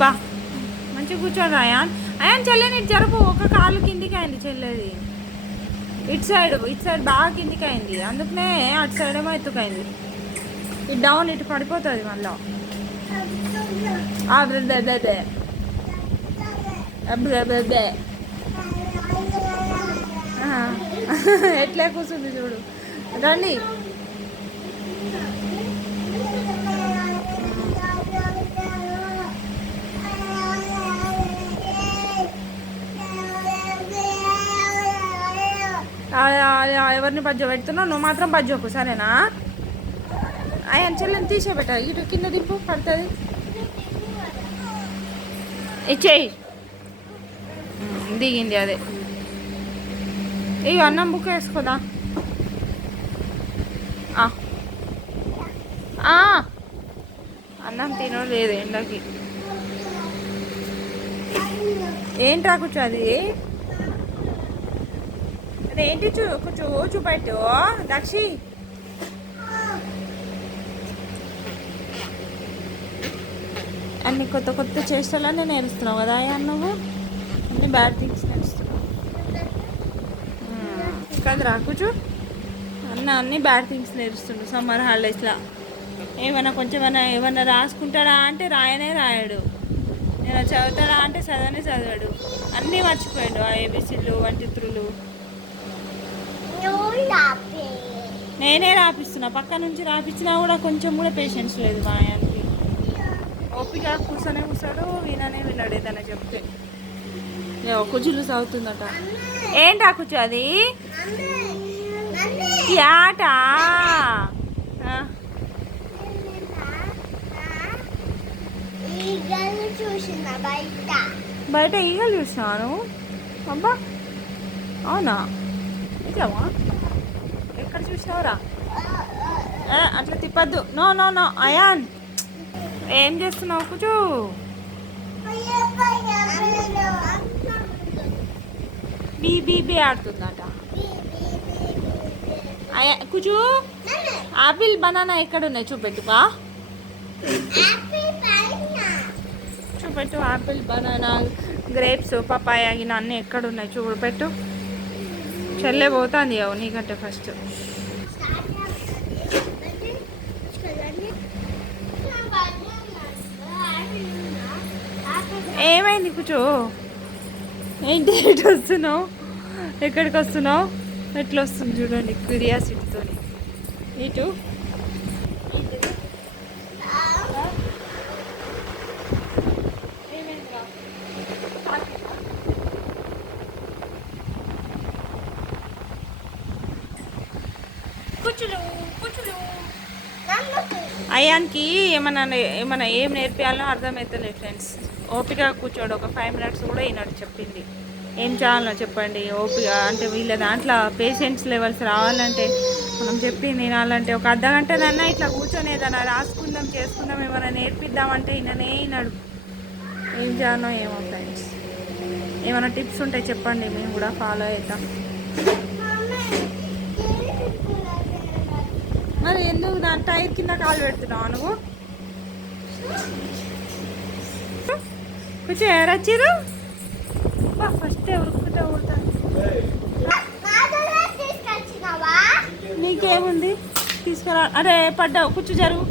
బా మంచిగా కూర్చోండి అయాన్. అయాన్ చెల్లెని ఇటు జరుపు. ఒక కాలు కిందికి అయింది చెల్లెది. ఇటు సైడ్ బాగా కిందికి అయింది, అందుకనే అటు సైడ్ ఏమో ఎత్తుకైంది. ఇటు డౌన్ ఇటు పడిపోతుంది మళ్ళీ. ఎట్లే కూర్చుంది చూడు. రండి. ఎవరిని పజ్జో పెడుతున్నావు? నువ్వు మాత్రం పజ్జోకు, సరేనా? ఆయన చెల్లెని తీసేబెట్ట. ఇటు కింద దింపు, పడుతుంది. ఇచ్చేయి. దిగింది అదే. ఇవి అన్నం బుక్ వేసుకోదా? అన్నం తినలేదు ఎండకి. ఏంట్రా కూర్చో. అది అదేంటి కొంచెం చూపెట్టు దక్షి. అన్ని కొత్త కొత్త చేష్టలన్నీ నేర్చుతున్నావు కదా అయ్యా నువ్వు. అన్ని బ్యాడ్ థింగ్స్ నేర్చుతున్నావు కదరా. కూర్చో. అన్ని బ్యాడ్ థింగ్స్ నేర్చుతున్నాడు సమ్మర్ హాలిడేస్లో. ఏమన్నా రాసుకుంటాడా అంటే రాయడు. నేను చదువుతాడా అంటే చదవడు. అన్నీ మర్చిపోయాడు. ఆ ఏబిసిలు, వంటిత్రులు నేనే రాపిస్తున్నా. పక్క నుంచి రాపించినా కూడా కొంచెం కూడా పేషెన్స్ లేదు మా ఆయనకి. ఓపిక కూర్చోడు, వినడు ఏదైనా చెప్తే. కుజులు చదువుతుందట. ఏంటా కూర్చో అది ఆట. బయట ఈగలు చూసినాను. అబ్బా అవునా? నిజమా? ఎక్కడ చూసినావురా? అట్లా తిప్పద్దు. నో అయాన్, ఏం చేస్తున్నావు? కూర్చో. బీ ఆడుతుందట. కూర్చో. ఆపిల్ బనానా ఎక్కడ ఉన్నాయి చూపెట్టుపా. చూపెట్టు. ఆపిల్, బనానా, గ్రేప్స్, పపాయ గిన అన్నీ ఎక్కడున్నాయి చూపెట్టు. చెల్లె పోతుంది నీకంటే ఫస్ట్. ఏమైంది? కూర్చో. ఏంటి ఎటు వస్తున్నావు? ఎక్కడికి వస్తున్నావు? ఎట్లా వస్తుంది చూడండి క్యూరియాసిటీతో. ఇటు అయాన్కి ఏమన్నా ఏం నేర్పించాలో అర్థమవుతలేదు ఫ్రెండ్స్. ఓపిక కూర్చోడు. ఒక 5 minutes కూడా ఈనాడు చెప్పింది. ఏం చేయాలో చెప్పండి. ఓపిక అంటే వీళ్ళ దాంట్లో పేషెన్స్ లెవెల్స్ రావాలంటే, మనం చెప్పింది వినాలంటే ఒక అర్ధగంటనన్నా ఇట్లా కూర్చొని ఏదైనా రాసుకుందాం, చేసుకుందాం, ఏమైనా నేర్పిద్దామంటే ఈయననే. ఏం చేయాలో ఏమో ఫ్రెండ్స్. ఏమైనా టిప్స్ ఉంటే చెప్పండి, మేము కూడా ఫాలో అవుతాం. మరి ఎందుకు దాని టైర్ కింద కాలు పెడుతున్నావు నువ్వు? కొంచెం ఎవరొచ్చారు? ఫస్ట్ ఎవరుకుంటా ఉంటాను. నీకేముంది తీసుకురా. అరే పడ్డావు. కూర్చో జరుగు.